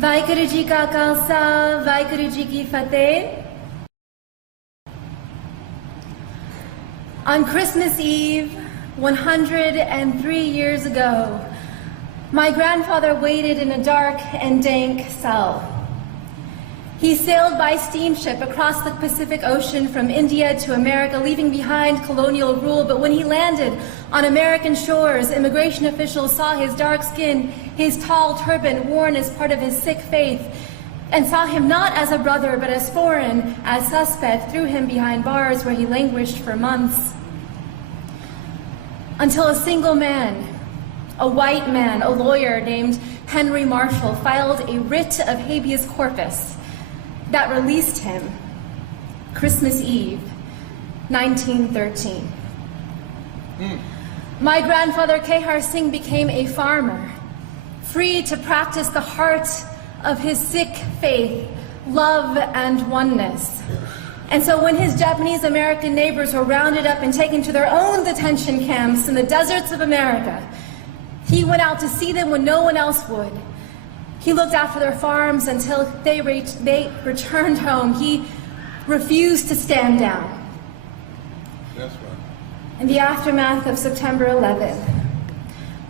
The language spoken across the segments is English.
ਵਾਹਿਗੁਰੂ ਜੀ ਕਾ ਖਾਲਸਾ, ਵਾਹਿਗੁਰੂ ਜੀ ਕੀ ਫਤਿਹ. On Christmas Eve, 103 years ago, my grandfather waited in a dark and dank cell. He sailed by steamship across the Pacific Ocean from India to America, leaving behind colonial rule. But when he landed on American shores, immigration officials saw his dark skin, his tall turban worn as part of his Sikh faith, and saw him not as a brother but as foreign, as suspect, threw him behind bars where he languished for months. Until a single man, a white man, a lawyer named Henry Marshall, filed a writ of habeas corpus that released him Christmas Eve, 1913. My grandfather Kehar Singh became a farmer, free to practice the heart of his Sikh faith, love and oneness. And so when his Japanese American neighbors were rounded up and taken to their own detention camps in the deserts of America, he went out to see them when no one else would. He looked after their farms until they returned home. He refused to stand down. That's right. In the aftermath of September 11th,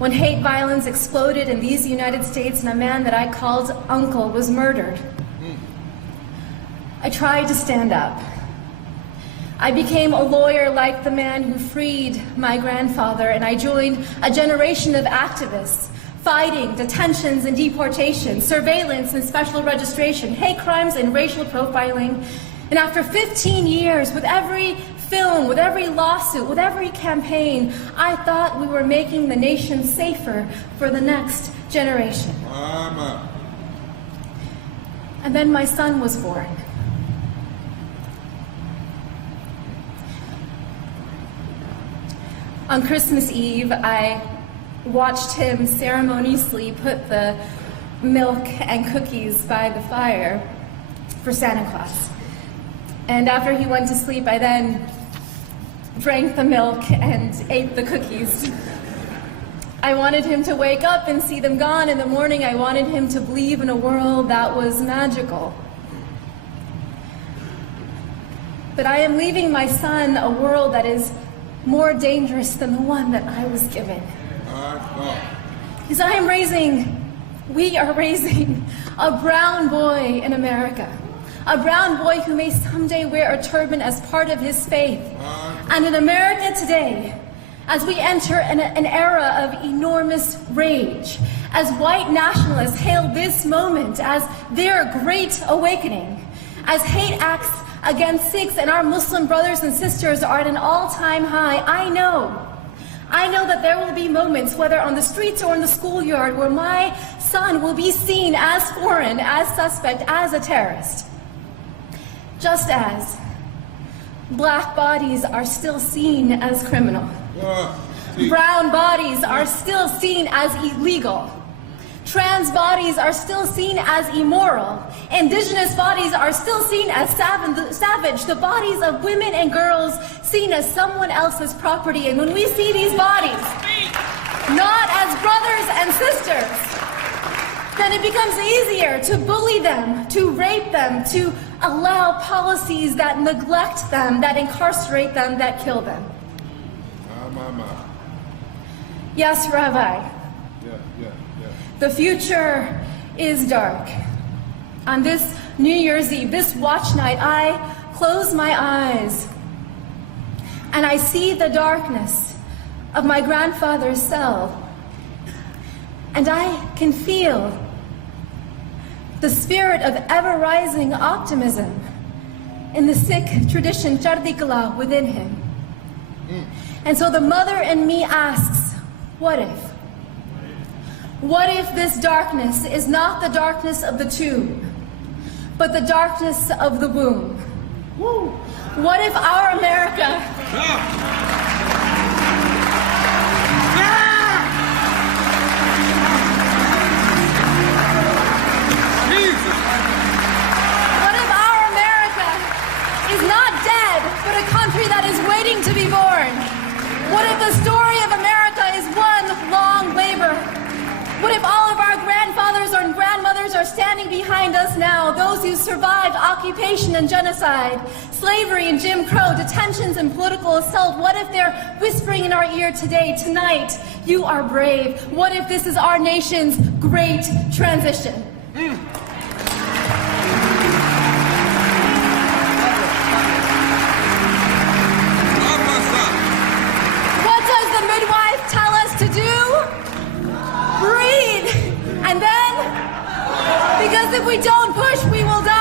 when hate violence exploded in these United States and a man that I called uncle was murdered, I tried to stand up. I became a lawyer like the man who freed my grandfather, and I joined a generation of activists fighting detentions and deportation, surveillance and special registration, hate crimes and racial profiling. And after 15 years, with every film, with every lawsuit, with every campaign, I thought we were making the nation safer for the next generation. Mama. And then my son was born. On Christmas Eve, I watched him ceremoniously put the milk and cookies by the fire for Santa Claus. And after he went to sleep, I then drank the milk and ate the cookies. I wanted him to wake up and see them gone in the morning. I wanted him to believe in a world that was magical. But I am leaving my son a world that is more dangerous than the one that I was given. Because we are raising a brown boy in America. A brown boy who may someday wear a turban as part of his faith. And in America today, as we enter an era of enormous rage, as white nationalists hail this moment as their great awakening, as hate acts against Sikhs and our Muslim brothers and sisters are at an all-time high, I know that there will be moments, whether on the streets or in the schoolyard, where my son will be seen as foreign, as suspect, as a terrorist. Just as black bodies are still seen as criminal. Brown bodies are still seen as illegal. Trans bodies are still seen as immoral. Indigenous bodies are still seen as savage. The bodies of women and girls seen as someone else's property. And when we see these bodies not as brothers and sisters, then it becomes easier to bully them, to rape them, to allow policies that neglect them, that incarcerate them, that kill them. Yes, Rabbi. The future is dark. On this New Year's Eve, this watch night, I close my eyes and I see the darkness of my grandfather's cell. And I can feel the spirit of ever-rising optimism in the Sikh tradition, Chardi Kala, within him. And so the mother in me asks, what if? What if this darkness is not the darkness of the tomb, but the darkness of the womb? What if our America... What if our America is not dead, but a country that is waiting to be born? What if the story of America is one long labor? What if all of our grandfathers and grandmothers are are standing behind us now, those who survived occupation and genocide, slavery and Jim Crow, detentions and political assault. What if they're whispering in our ear today, tonight, you are brave? What if this is our nation's great transition? What does the midwife tell us to do? Breathe. And then, because if we don't push, we will die.